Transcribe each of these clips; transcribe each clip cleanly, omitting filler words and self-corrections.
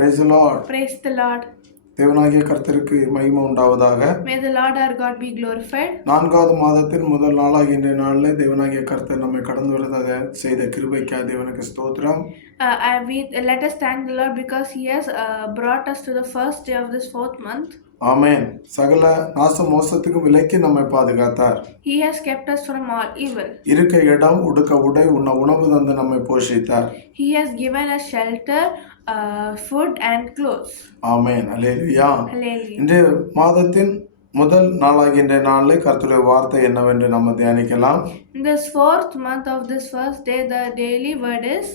Praise the Lord. Praise the Lord. தேவனாகிய கர்த்தருக்கு மகிமை உண்டாவதாக. May the Lord our God be glorified. நான்காவது மாதத்தின் முதல் நாளாகிய இன்றைய நாளில் தேவனாகிய கர்த்தர் நம்மை கடந்து வருவதை செய்த கிருபைக்காக தேவனுக்கு ஸ்தோத்திரம். Let us thank the Lord because He has brought us to the first day of this fourth month. ஆமென். சகல நாச மோசத்துக்கும் விலக்கி நம்மை பாதுகாத்தார். He has kept us from all evil. இருக்க இடம், உடுக்க உடை, உண்ண உணவு தந்து நம்மை போஷித்தார். He has given us shelter, food and clothes. Amen. Hallelujah. Hallelujah. இன்றைய மாதத்தின் முதல் நாளாகின்ற நாளில் கர்த்தருடைய வார்த்தை என்னவென்று நம்ம தியானிக்கலாம். In this fourth month of this first day, the daily word is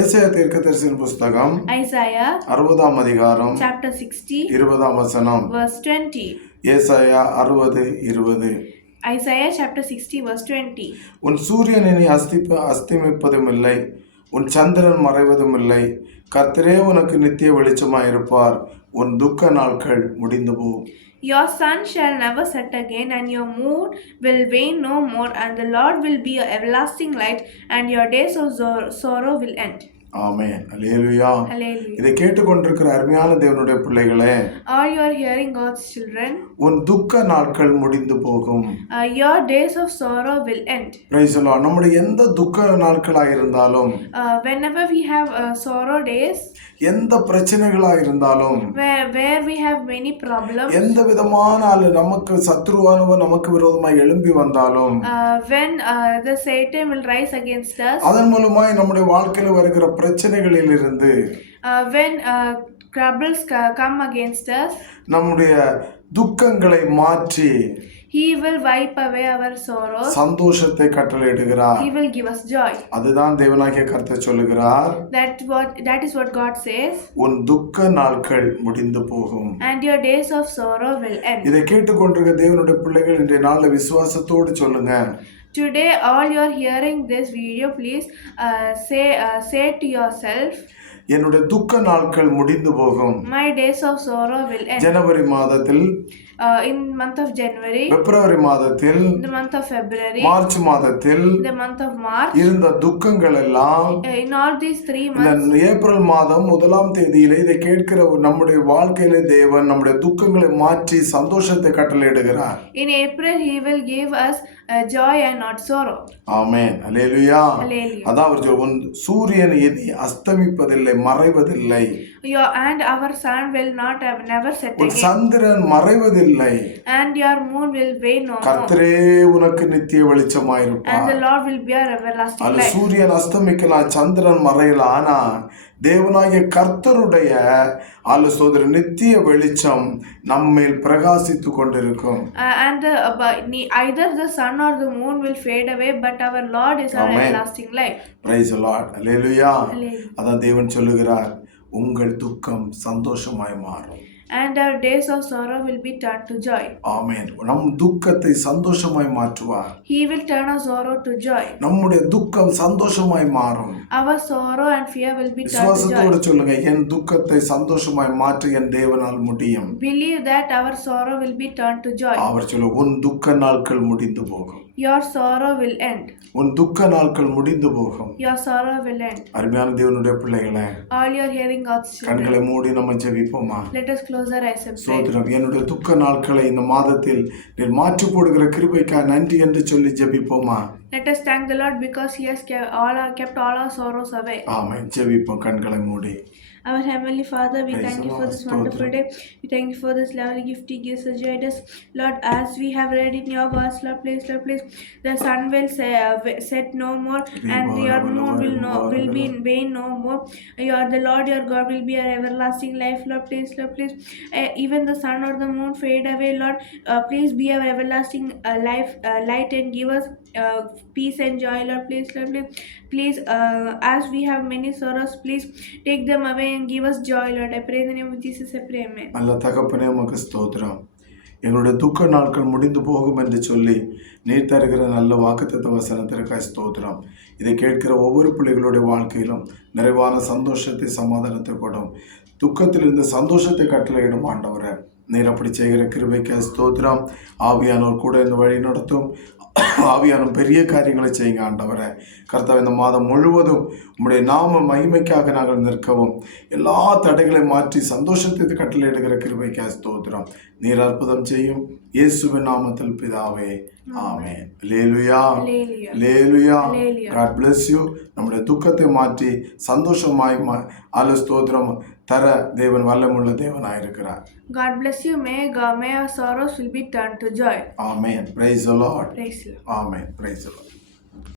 ஏசாயா தீர்க்கதரிசியின் புஸ்தகம் Isaiah 60ஆம் அதிகாரம் chapter 60 20ஆம் வசனம். verse 20. ஏசாயா 60:20. Isaiah chapter 60 verse 20. உன் சூரியன் இனி அஸ்தமிப்பதும் இல்லை, உன் சந்திரன் மறைவதும் இல்லை. கர்த்தரே உனக்கு நித்திய வெளிச்சமாயிருப்பார். உன் துக்க நாட்கள் முடிந்து போ. Your sun shall never set again, and your moon will wane no more, and the Lord will be your everlasting light, and your days of sorrow will end. Amen. Hallelujah. Hallelujah. இதை கேட்டுக்கொண்டிருக்கிற அருமையான தேவனுடைய பிள்ளைகளே, All you are hearing God's children, உன் துக்க நாட்கள் முடிந்து போகும். your days of sorrow will end. Praise the Lord. நம்முடைய எந்த துக்க நாட்களாக இருந்தாலும், Whenever we have sorrow days, எந்த பிரச்சனைகளாக இருந்தாலும், where we have many problems, எந்த விதமான நமக்கு சத்ருவானவன் நமக்கு விரோதமாக எழும்பி வந்தாலும், when the Satan will rise against us, அதன் மூலமாய் நம்முடைய வாழ்க்கையில் வருகிற பிரச்சனைகளில் இருந்து when troubles come against us, நம்முடைய துக்கங்களை மாற்றி He will wipe away our sorrows. சந்தோஷத்தை கட்டளையிடுகிறார். He will give us joy. அதுதான் தேவனாகிய கர்த்தர் சொல்லுகிறார். That is what God says. உன் துக்க நாட்கள் முடிந்து போகும். And your days of sorrow will end. இதை கேட்டுக்கொண்டிருக்கிற தேவனுடைய பிள்ளைகள் இன்றைய நாளில் விசுவாசத்தோடு சொல்லுங்க. Today, all you are hearing this video, please say to yourself, என்னுடைய துக்க நாட்கள் முடிந்து போகும். My days of sorrow will end. ஜனவரி மாதத்தில், in month of January, பிப்ரவரி மாதத்தில், the month of February, March மாதத்தில் the month of March, இருந்த துக்கங்கள் எல்லாம் in all these 3 months, இந்த ஏப்ரல் மாதம் 1ஆம் தேதியிலே இதை கேட்கிற நம்முடைய வாழ்க்கையிலே தேவன் நம்முடைய துக்கங்களை மாற்றி சந்தோஷத்தை கட்டளையிடுகிறார். in April He will give us joy and not sorrow. Amen. Hallelujah. Hallelujah. அதான் அவர் உன் சூரியன் இனி அஸ்தமிப்பதில்லை, மறைவதில்லை. And our sun will never set உன் again. Chandran மறைவதில்லை. And your moon will wane no more. கர்த்தரே உனக்கு நித்திய வெளிச்சமாயிருப்பார். And the Lord will be our everlasting அந்த light. சூரியன் அஸ்தமிக்கலாம், சந்திரன் மறையலாம், ஆனா தேவனாகிய கர்த்தருடைய ஆலோசனை நித்திய வெளிச்சம் நம்மேல் பிரகாசித்து கொண்டிருக்கும். And either the sun or the moon will fade away, but our Lord is our Amen. everlasting light. Praise the Lord. Hallelujah. Hallelujah. அதான் தேவன் சொல்லுகிறார், உங்கள் துக்கம் சந்தோஷமாய் மாறும். And our days of sorrow will be turned to joy. ஆமென். நம் துக்கத்தை சந்தோஷமாய் மாற்றுவார். He will turn our sorrow to joy. நம்முடைய துக்கம் சந்தோஷமாய் மாறும். Our sorrow and fear will be turned to விசுவாசத்தோடு joy. சொல்லுங்க, என் துக்கத்தை சந்தோஷமாய் மாற்ற என் தேவனால் முடியும். Believe that our sorrow will be turned to joy. அவர் சொல்ல, உன் துக்க நாட்கள் முடிந்து போகும். Your sorrow will end. உன் துக்க நாட்கள் முடிந்து போகும். Your sorrow will end. அருமையான தேவனுடைய பிள்ளைகளே, All you are hearing God's children, கண்களை மூடி நம்ம ஜெபிப்போமா. let us close our eyes and pray. சோதரம், என்னுடைய துக்க நாட்களை இந்த மாதத்தில் நீர் மாற்றி போடுகிற கிருபைக்காக நன்றி என்று சொல்லி ஜெபிப்போமா. Let us thank the Lord because He has kept all our sorrows away. ஆமென். ஜெபிப்போம் கண்களை மூடி. Our Heavenly Father, we Praise thank the you for Lord. this wonderful day. We thank you for this lovely gift He gives us, Jesus. Lord, as we have read in your words, Lord, please, the sun will set no more, and your moon will be in vain no more. The Lord your God will be our everlasting life, Lord, please. Even the sun or the moon fade away, Lord, please be our everlasting light and give us peace and joy, Lord, please. As we have many sorrows, please take them away and give us joy, Lord. I pray in the name of Jesus, I pray, amen. நல்ல தகப்பனே, உமக்கு ஸ்தோத்திரம். எங்களுடைய துக்க நாட்கள் முடிந்து போகும் என்று சொல்லி நீர் தருகிற நல்ல வாக்குத்தத்த வசனத்திற்காக ஸ்தோத்திரம். இதை கேட்கிற ஒவ்வொரு பிள்ளைகளுடைய வாழ்க்கையிலும் நிறைவான சந்தோஷத்தை, சமாதானத்தை கொடும். துக்கத்தில் இருந்த சந்தோஷத்தை கட்டளையிடும் ஆண்டவரே, நீர் அப்படி செய்கிற கிருபைக்காக ஸ்தோத்திரம். ஆவியானோர் கூட இந்த வழி நடத்தும். ஆவியான பெரிய காரியங்களை செய்யுங்க ஆண்டவரே. கர்த்தாவே, இந்த மாதம் முழுவதும் உம்முடைய நாம மகிமைக்காக நாங்கள் நிற்கவும், எல்லா தடைகளை மாற்றி சந்தோஷத்தை கட்டளையிடுகிற கிருபைக்காக ஸ்தோத்திரம். நீர் அற்புதம் செய்யும் இயேசுவின் நாமத்தில் பிதாவே, ஆமென். அல்லேலூயா, Hallelujah. Hallelujah. Hallelujah. God bless you. நம்முடைய துக்கத்தை மாற்றி சந்தோஷமாய் ஸ்தோத்திரம் தர தேவன் வல்லமுள்ள தேவனாயிருக்கிறார். God bless you. May our sorrows will be turned to joy. Amen. Praise the Lord. Praise the Lord. Amen. Praise the Lord.